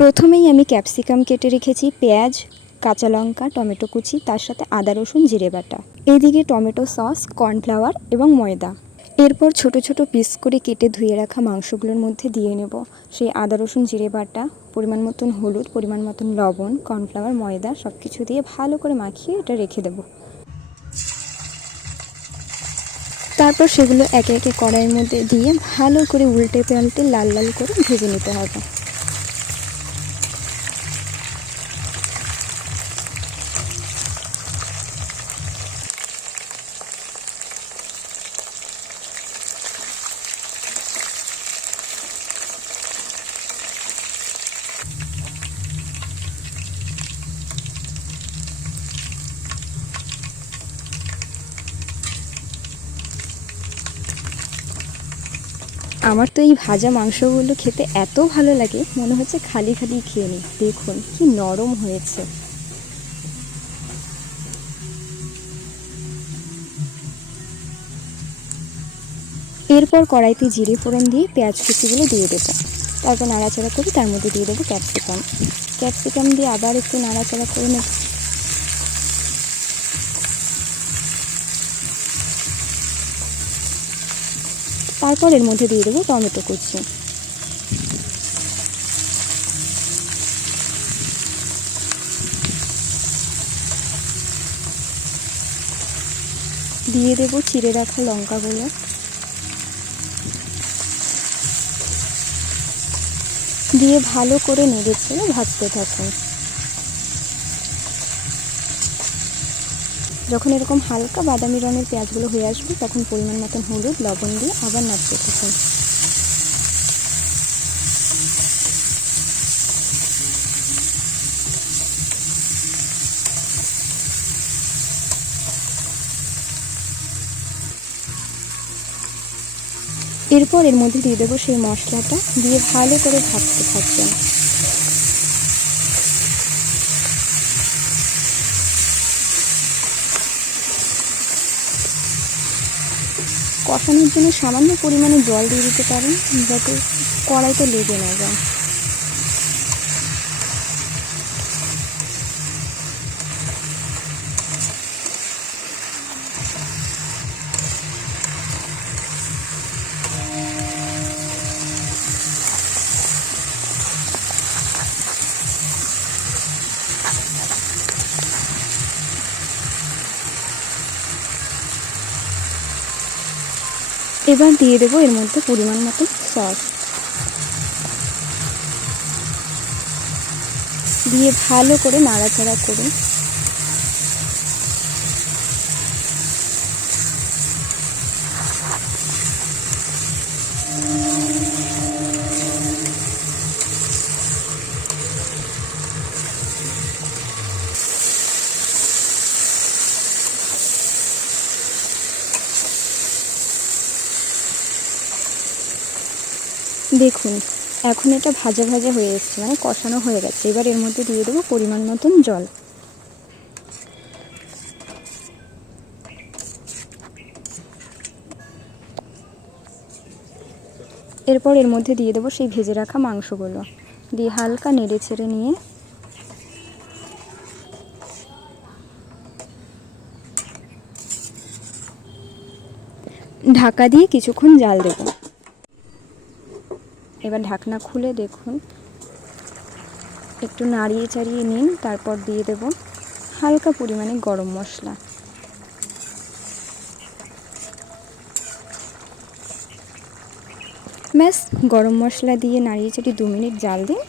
প্রথমেই আমি ক্যাপসিকাম কেটে রেখেছি, পেঁয়াজ, কাঁচা লঙ্কা, টমেটো কুচি, তার সাথে আদা রসুন জিরে বাটা। এদিকে টমেটো সস, কর্নফ্লাওয়ার এবং ময়দা। এরপর ছোট ছোট পিস করে কেটে ধুয়ে রাখা মাংসগুলোর মধ্যে দিয়ে নেব সেই আদা রসুন জিরে বাটা, পরিমাণ মতন হলুদ, পরিমাণ মতন লবণ, কর্নফ্লাওয়ার, ময়দা সব কিছু দিয়ে ভালো করে মাখিয়ে এটা রেখে দেব। তারপর সেগুলো একে একে কড়াইয়ের মধ্যে দিয়ে ভালো করে উল্টে পাল্টে লাল লাল করে ভেজে নিতে হবে। আমার তো এই ভাজা মাংসগুলো খেতে এত ভালো লাগে, মনে হচ্ছে খালি খালি খেয়ে নিই। দেখুন কি নরম হয়েছে। এরপর কড়াইতে জিরে ফোড়ন দিয়ে পেঁয়াজ কুচিগুলো দিয়ে দেবো। তারপর নাড়াচাড়া করে তার মধ্যে দিয়ে দেবো ক্যাপসিকাম দিয়ে আবার একটু নাড়াচাড়া করে নেব। তারপর এর মধ্যে দিয়ে দেবো টমেটো কুচি। দিয়ে দেবো চিড়ে রাখা লঙ্কাগুলো। দিয়ে ভালো করে নেড়েচেড়ে ভাজতে থাকুন। যখন এরকম হালকা বাদামি রঙের পেঁয়াজগুলো হয়ে আসবে তখন পরিমাণ মতন হলুদ, লবণ দিয়ে আবার নাড়তে থাকুন। এরপর এর মধ্যে দিয়ে দেবো সেই মশলাটা, দিয়ে ভালো করে ভাজতে থাকবেন। কষানোর জন্য সামান্য পরিমাণে জল দিয়ে দিতে পারেন, যাতে কড়াইতে লেগে না যায়। এবার দিয়ে দেবো এর মধ্যে পরিমাণ মতো সস, দিয়ে ভালো করে নাড়াচাড়া করুন। দেখুন এখন এটা ভাজা ভাজা হয়ে এসছে, মানে কষানো হয়ে গেছে। এবার এর মধ্যে দিয়ে দেবো পরিমাণ মতন জল। এরপর এর মধ্যে দিয়ে দেবো সেই ভেজে রাখা মাংসগুলো, দিয়ে হালকা নেড়ে ছেড়ে নিয়ে ঢাকা দিয়ে কিছুক্ষণ জাল দেব। এবার ঢাকনা খুলে দেখুন, একটু নাড়িয়ে চাড়িয়ে নিন। তারপর দিয়ে দেব হালকা পরিমাণে গরম মশলা। ব্যাস, গরম মশলা দিয়ে নাড়িয়ে চাড়িয়ে 2 মিনিট জাল দিন,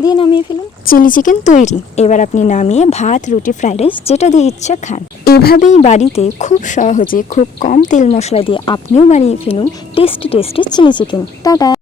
দিয়ে নামিয়ে ফেলুন। চিলি চিকেন তৈরি। এবার আপনি নামিয়ে ভাত, রুটি, ফ্রাইড রাইস যেটা দিয়ে ইচ্ছা খান। এভাবেই বাড়িতে খুব সহজে, খুব কম তেল মশলা দিয়ে আপনিও বানিয়ে ফেলুন tasty tasty chilli chicken. Tata.